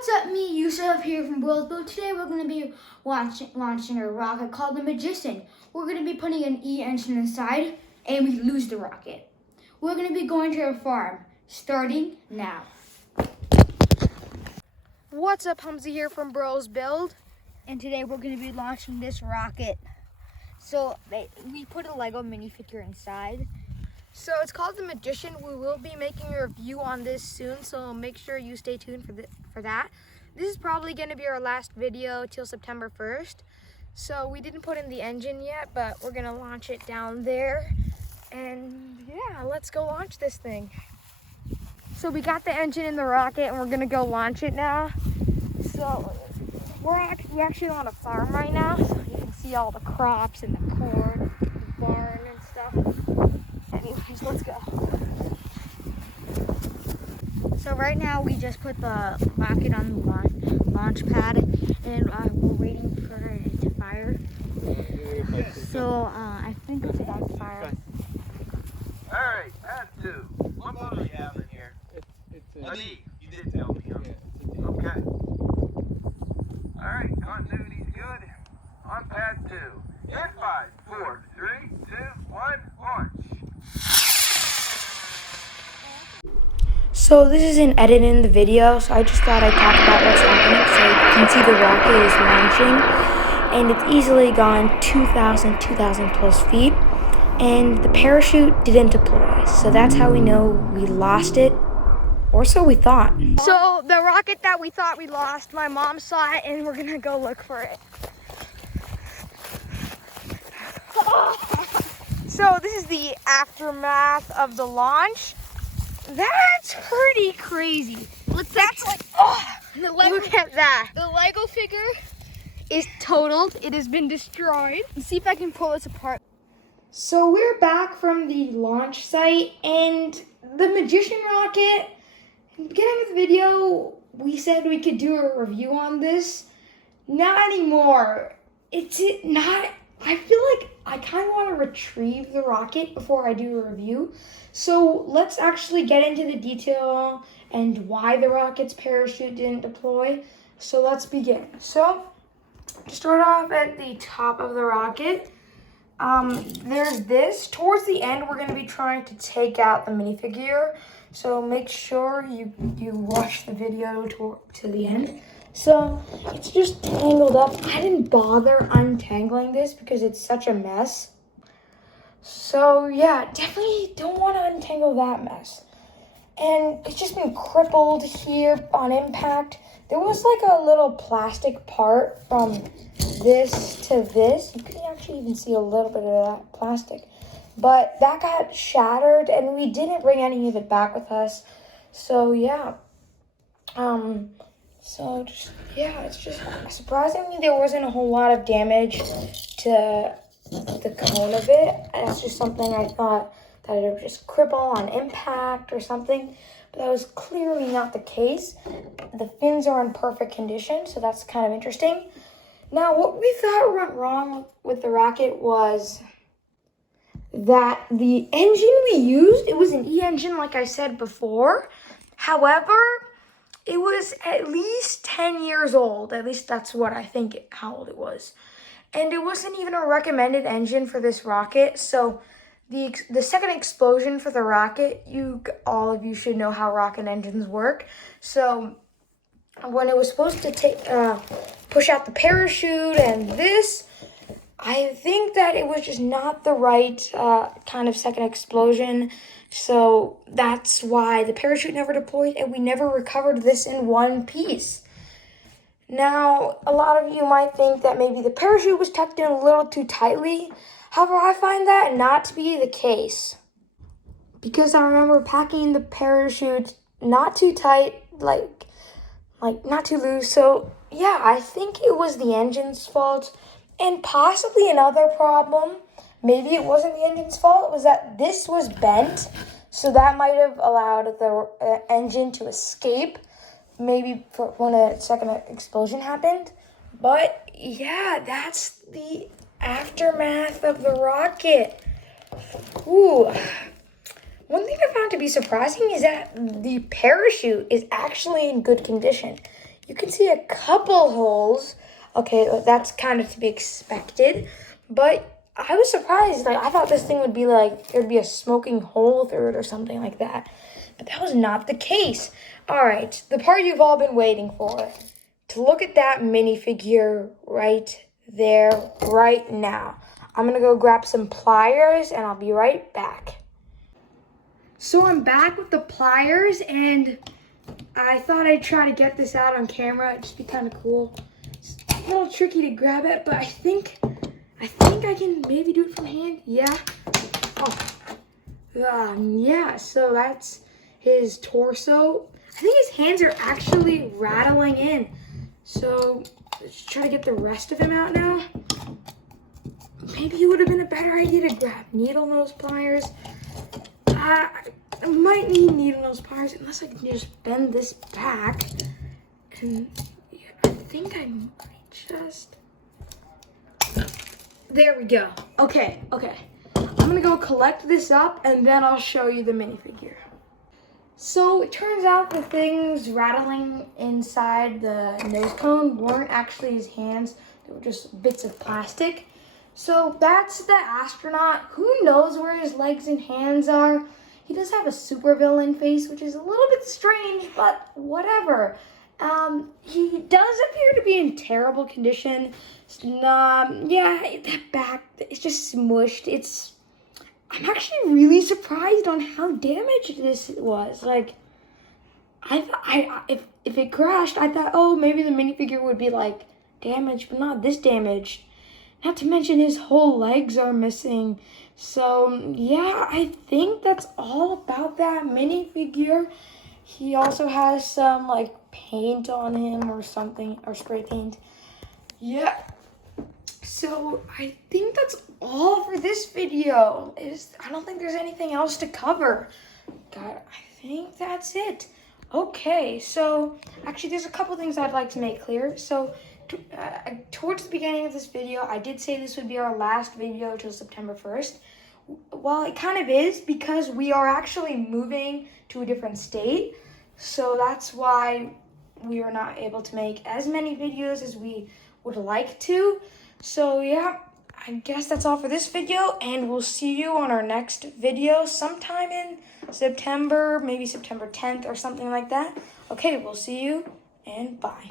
What's up, me, Yusuf here from BrosBuild. Today we're going to be launching a rocket called the Magician. We're going to be putting an E engine inside and we lose the rocket. We're going to be going to a farm, starting now. What's up, Humza here from BrosBuild, and today we're going to be launching this rocket. So we put a Lego minifigure inside. So it's called the Magician. We will be making a review on this soon, so make sure you stay tuned for that. This is probably going to be our last video till September 1st. So we didn't put in the engine yet, but we're going to launch it down there. And yeah, let's go launch this thing. So we got the engine in the rocket and we're going to go launch it now. So we're actually on a farm right now. So you can see all the crops and the corn, the barn and stuff. Anyways, let's go. So right now we just put the rocket on the launch pad and we're waiting for it to fire. So I think it's about to fire. Alright, pad 2. What motor do you have in here? It's a D. You did tell me, huh? Yeah, it's a D. Okay. Alright, continuity's good. On pad 2. In 5, 4, 3, 2, 1, launch. So this isn't editing the video, so I just thought I'd talk about what's happening. So you can see the rocket is launching, and it's easily gone 2,000 plus feet, and the parachute didn't deploy. So that's how we know we lost it, or so we thought. So the rocket that we thought we lost, my mom saw it, and we're gonna go look for it. So this is the aftermath of the launch. That's pretty crazy. Look at that. The Lego figure Is totaled. It has been destroyed. Let's see if I can pull this apart. So we're back from the launch site, and the Magician rocket. In the beginning of the video, we said we could do a review on this. Not anymore. I feel like I kind of want to retrieve the rocket before I do a review. So let's actually get into the detail and why the rocket's parachute didn't deploy. So let's begin. So to start off at the top of the rocket, there's this. Towards the end, we're going to be trying to take out the minifigure. So make sure you watch the video to the end. So it's just tangled up. I didn't bother untangling this because it's such a mess. So yeah, definitely don't want to untangle that mess. And it's just been crippled here on impact. There was like a little plastic part from this to this. You can actually even see a little bit of that plastic. But that got shattered and we didn't bring any of it back with us. So yeah. It's just surprisingly there wasn't a whole lot of damage to the cone of it. That's just something I thought that it would just cripple on impact or something, but that was clearly not the case. The fins are in perfect condition, so that's kind of interesting. Now, what we thought went wrong with the rocket was that the engine we used, it was an E engine like I said before. However, it was at least 10 years old. At least that's what I think how old it was. And it wasn't even a recommended engine for this rocket. So the second explosion for the rocket, all of you should know how rocket engines work. So when it was supposed to push out the parachute and this, I think that it was just not the right kind of second explosion. So that's why the parachute never deployed and we never recovered this in one piece. Now, a lot of you might think that maybe the parachute was tucked in a little too tightly. However, I find that not to be the case. Because I remember packing the parachute not too tight, like not too loose. So yeah, I think it was the engine's fault. And possibly another problem, maybe it wasn't the engine's fault, was that this was bent. So that might have allowed the engine to escape, maybe for when a second explosion happened. But yeah, that's the aftermath of the rocket. Ooh. One thing I found to be surprising is that the parachute is actually in good condition. You can see a couple holes. Okay, that's kind of to be expected, but I was surprised. Like, I thought this thing would be like, there'd be a smoking hole through it or something like that, but that was not the case. All right, the part you've all been waiting for. To look at that minifigure right there, right now. I'm gonna go grab some pliers and I'll be right back. So I'm back with the pliers, and I thought I'd try to get this out on camera. It'd just be kind of cool. It's a little tricky to grab it, but I think I can maybe do it from hand. Yeah. Oh. Yeah, so that's his torso. I think his hands are actually rattling in. So let's try to get the rest of him out now. Maybe it would have been a better idea to grab needle nose pliers. I might need needle nose pliers unless I can just bend this back. And yeah, I think I might just... There we go. Okay. I'm gonna go collect this up and then I'll show you the minifigure. So it turns out the things rattling inside the nose cone weren't actually his hands. They were just bits of plastic. So that's the astronaut. Who knows where his legs and hands are? He does have a supervillain face, which is a little bit strange, but whatever. He does appear to be in terrible condition. Yeah, that back, it's just smushed. I'm actually really surprised on how damaged this was. Like, if it crashed, I thought, oh, maybe the minifigure would be like damaged, but not this damaged. Not to mention his whole legs are missing. So yeah, I think that's all about that minifigure. He also has some like paint on him or something, or spray paint. Yeah. So I think that's all for this video. I don't think there's anything else to cover. I think that's it. Okay, so actually there's a couple things I'd like to make clear. So towards the beginning of this video, I did say this would be our last video till September 1st. Well, it kind of is because we are actually moving to a different state. So that's why we are not able to make as many videos as we would like to. So yeah, I guess that's all for this video, and we'll see you on our next video sometime in September, maybe September 10th or something like that. Okay, we'll see you, and bye.